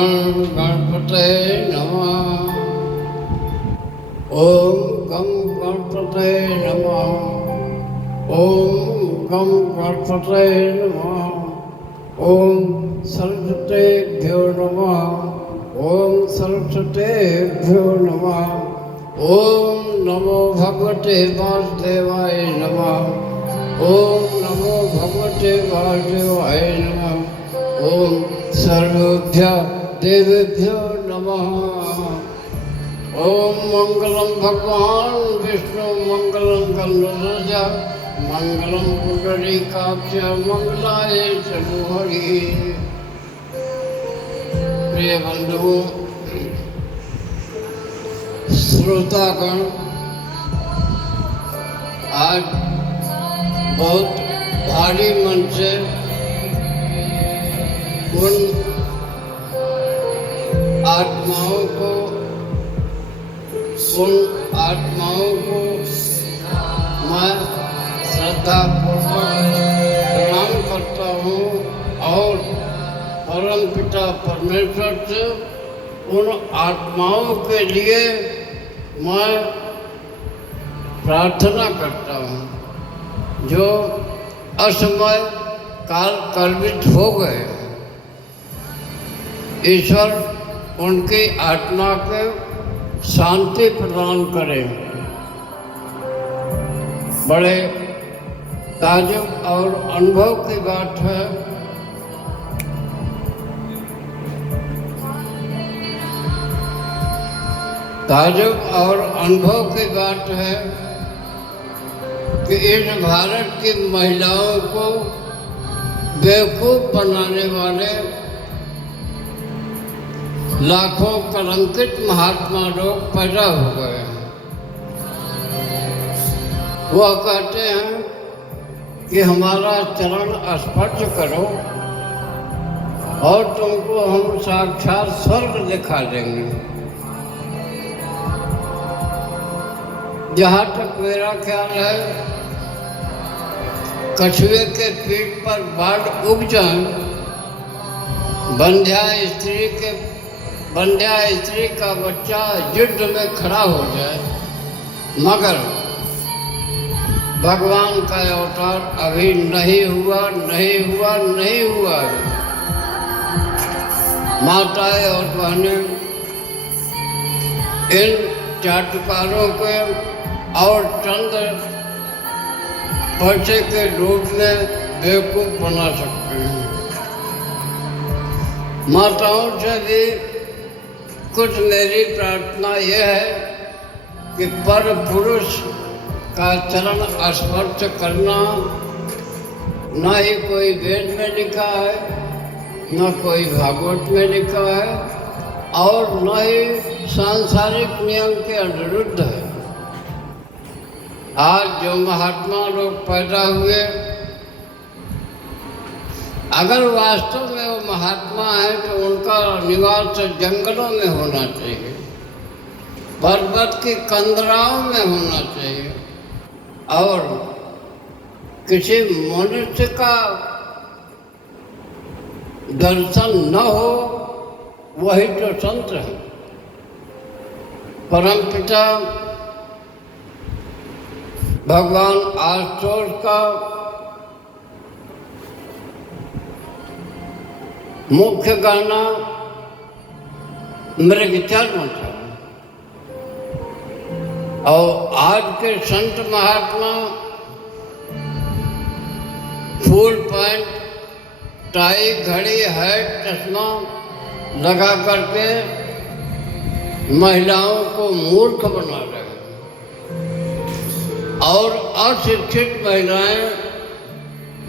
गणपते नमः। ओम गं गणपते नमः। ओम गं गणपते नमः। ओम सरस्वतेभ्यो नमः। ओम सरस्वतेभ्यो नमः। ओम नमो भगवते वासुदेवाय नमः। ओम नमो भगवते वासुदेवाय नमः। ओम सर्वेभ्यो देवेभ्यो नमः। ओम मंगलम भगवान विष्णु मंगलम गणराज मंगलम पुंडरीकाक्ष मंगलाय चमुहरि। प्रिय बंधु श्रोतागण, आज बहुत भारी मन से उन आत्माओं को मैं श्रद्धापूर्वक प्रणाम करता हूँ और परम पिता परमेश्वर से उन आत्माओं के लिए मैं प्रार्थना करता हूँ जो असमय काल कल्पित हो गए। ईश्वर उनकी आत्मा को शांति प्रदान करें। बड़े ताजुब और अनुभव की बात है की बात है कि इस भारत की महिलाओं को बेवकूफ बनाने वाले लाखों कलंकित महात्मा लोग पैदा हो गए हैं। वह कहते हैं कि हमारा चरण स्पर्श करो और तुमको हम साक्षात स्वर्ग दिखा देंगे। जहाँ तक मेरा ख्याल है, कछुए के पीठ पर बाढ़ उग जाए, बंध्या स्त्री का बच्चा युद्ध में खड़ा हो जाए, मगर भगवान का अवतार अभी नहीं हुआ। माताएं और बहनें इन चाटुकारों को और चंद पैसे के रूप में बेवकूफ बना सकते हैं। माताओं से भी कुछ मेरी प्रार्थना यह है कि पर पुरुष का चरण स्पर्श करना न ही कोई वेद में लिखा है, न कोई भागवत में लिखा है और न ही सांसारिक नियम के अनुरुद्ध है। आज जो महात्मा लोग पैदा हुए, अगर वास्तव में वो महात्मा है तो उनका निवास जंगलों में होना चाहिए, पर्वत की कंदराओं में होना चाहिए और किसी मनुष्य का दर्शन न हो, वही तो संत है। परमपिता भगवान आशुतोष का मुख्य गाना मृगचर्म था और आज के संत महात्मा फुल पैंट, टाई, घड़ी, हैट, चश्मा लगा करके महिलाओं को मूर्ख बना रहे हैं और अशिक्षित महिलाएं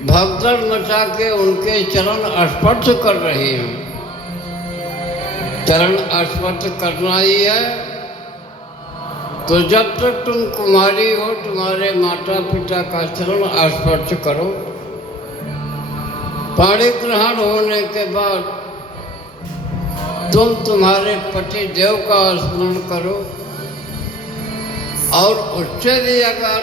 भगदड़ मचा के उनके चरण स्पर्श कर रही हैं। चरण स्पर्श करना ही है तो जब तक तुम कुमारी हो, तुम्हारे माता पिता का चरण स्पर्श करो। पाणी ग्रहण होने के बाद तुम तुम्हारे पति देव का स्मरण करो और उससे भी अगर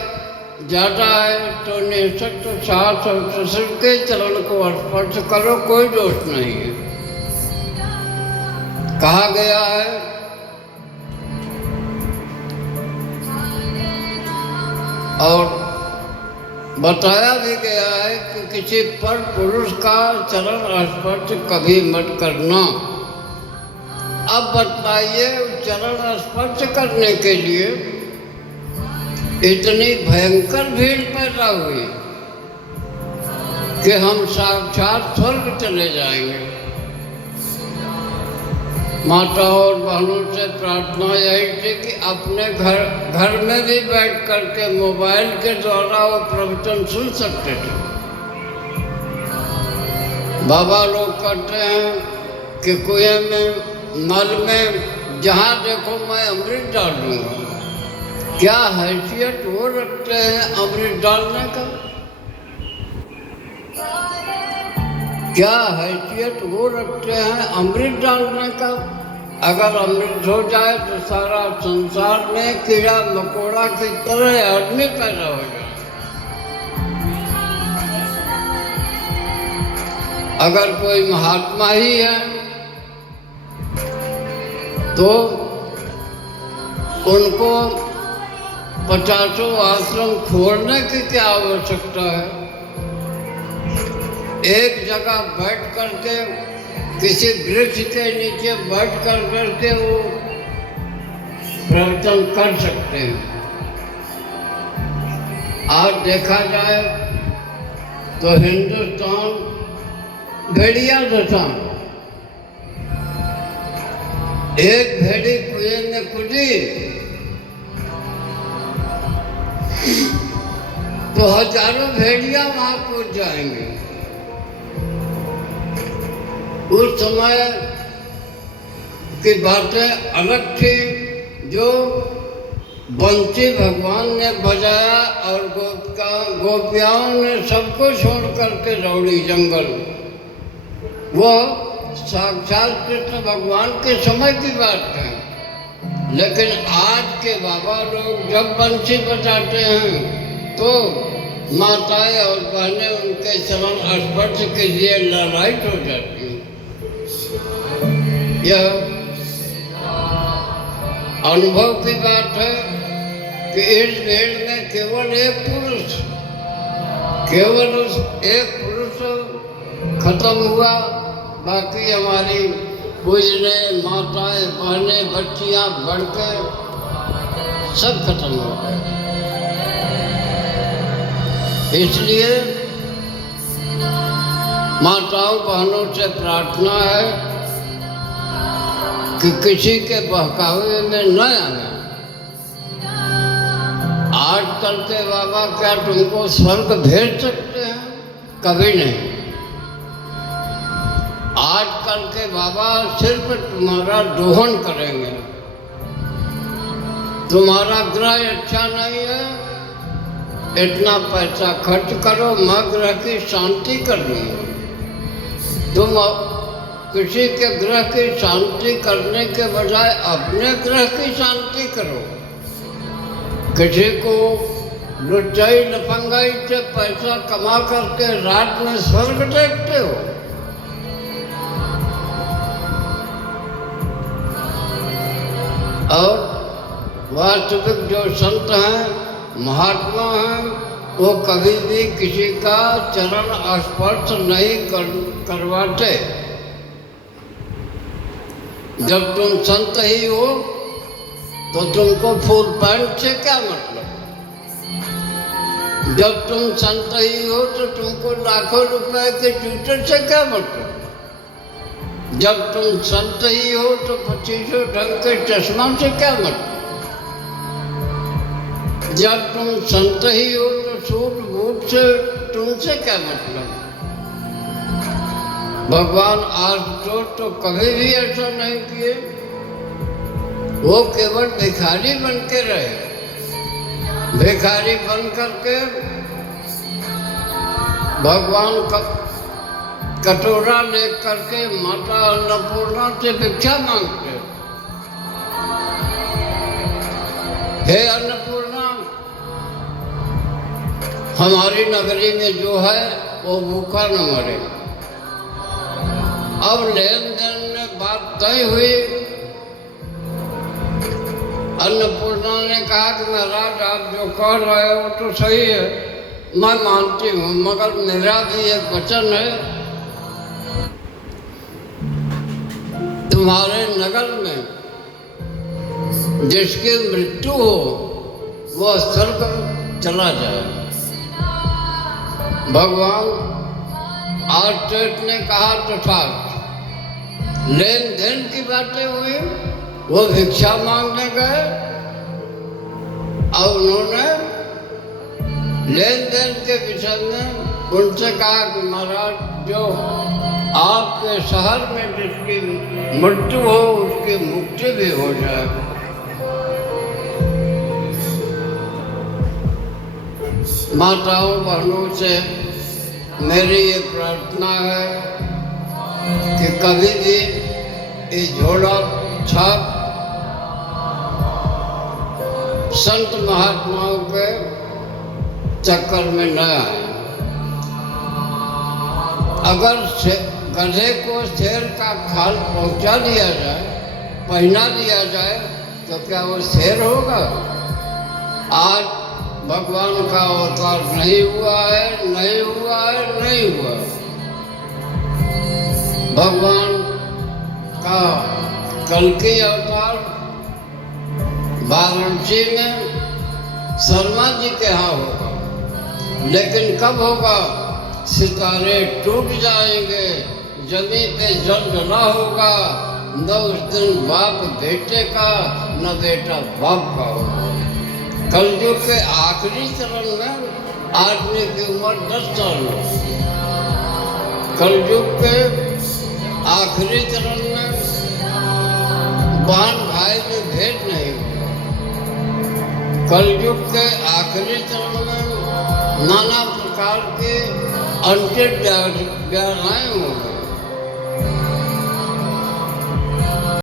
ज़्यादा है तो निःशक्त सास और ससुर के चरण को स्पर्श करो, कोई दोष नहीं है। कहा गया है और बताया भी गया है कि किसी पर पुरुष का चरण स्पर्श कभी मत करना। अब बताइए, चरण स्पर्श करने के लिए इतनी भयंकर भीड़ पैदा हुई कि हम साक्षात स्वर्ग चले जाएंगे। माताओं और बहनों से प्रार्थना यही थी कि अपने घर में भी बैठ करके मोबाइल के द्वारा वो प्रवचन सुन सकते थे। बाबा लोग कहते हैं कि कुएं में, नल में, जहाँ देखो मैं अमृत डाल दूंगा। क्या हैसियत वो रखते हैं अमृत डालने का? क्या हैसियत वो रखते हैं अमृत डालने का? अगर अमृत हो जाए तो सारा संसार में कीड़ा मकोड़ा की तरह आदमी पैदा हो जाए। अगर कोई महात्मा ही है तो उनको 50 आश्रम खोलने की क्या आवश्यकता है? एक जगह बैठ करके किसी वृक्ष के नीचे बैठ करके वो प्रवचन कर सकते हैं। आज देखा जाए तो हिंदुस्तान भेड़िया जैसा, एक भेड़ी कुएं में कूदी तो हजारों भेड़िया वहां कूद जाएंगे। उस समय की बातें अलग थी, जो बंसी भगवान ने बजाया और गोपियाओं ने सबको छोड़ करके दौड़ी जंगल। वो साक्षात कृष्ण भगवान के समय की बात है। लेकिन आज के बाबा लोग जब बंसी बजाते हैं तो माताएं और बहनें उनके चरण स्पर्श के लिए ललायित हो जाती हैं। यह अनुभव की बात है कि इस भीड़ में केवल एक पुरुष, केवल उस एक पुरुष खत्म हुआ। बाकी हमारी पूजने माताएं बहनें बच्चियां बढ़ के सब खत्म हो गए। इसलिए माताओं बहनों से प्रार्थना है कि किसी के बहकावे में न आए। आजकल के बाबा क्या तुमको स्वर्ग भेज सकते हैं? कभी नहीं। आजकल के बाबा सिर्फ तुम्हारा दोहन करेंगे। तुम्हारा ग्रह अच्छा नहीं है, इतना पैसा खर्च करो, मैं ग्रह की शांति कर दूंगा। तुम किसी के ग्रह की शांति करने के बजाय अपने ग्रह की शांति करो। किसी को लुच्चाई लफंगाई से पैसा कमा करके रात में स्वर्ग देखते हो। और वास्तविक जो संत हैं, महात्मा हैं, वो कभी भी किसी का चरण स्पर्श नहीं करवाते। जब तुम संत ही हो तो तुमको फुल पैंट से क्या मतलब? जब तुम संत ही हो तो तुमको लाखों रुपए के जूते से क्या मतलब? जब तुम संत ही हो तो 2500 ढंग के चश्मा से क्या मतलब? जब तुम संत ही हो तो सूट बूट से तुमसे क्या मतलब? भगवान आज तो कभी भी ऐसा नहीं किए। वो केवल भिखारी बन के रहे। भिखारी बन करके भगवान का कटोरा ले करके माता अन्नपूर्णा से भिक्षा मांगते। हे अन्नपूर्णा, हमारी नगरी में जो है वो भूखा न मरे। अब लेन देन में बात तय हुई अन्नपूर्णा ने कहा कि महाराज आप जो कह रहे हो तो सही है, मैं मानती हूँ, मगर मेरा भी एक वचन है, तुम्हारे नगर में जिसकी मृत्यु हो वह स्वर्ग चला जाए। भगवान आर्टेट ने कहा तथा लेन देन की बातें हुई, वो भिक्षा मांगने गए और उन्होंने लेन देन के विषय में उनसे कहा कि महाराज जो आपके शहर में जिसकी मृत्यु हो उसकी मुक्ति भी हो जाए। माताओं बहनों से मेरी ये प्रार्थना है कि कभी भी इस झोला छाप संत महात्माओं के चक्कर में न आए। अगर गधे को शेर का खाल पहुंचा दिया जाए, पहना दिया जाए, तो क्या वो शेर होगा? आज भगवान का अवतार नहीं हुआ है, नहीं हुआ है, नहीं हुआ। भगवान का कल्कि अवतार वाराणसी में शर्मा जी के यहाँ होगा, लेकिन कब होगा? सितारे टूट जाएंगे, जमीन पे जल ना होगा, न उस दिन बाप बेटे का, न बेटा बाप का होगा। कलयुग के आखिरी चरण में आदमी की उम्र 10 साल हो। कलयुग के आखिरी चरण में बहन भाई में भेद नहीं होगा। कलयुग के आखिरी चरण में नाना प्रकार के अंतिम व्याधाएं होंगे।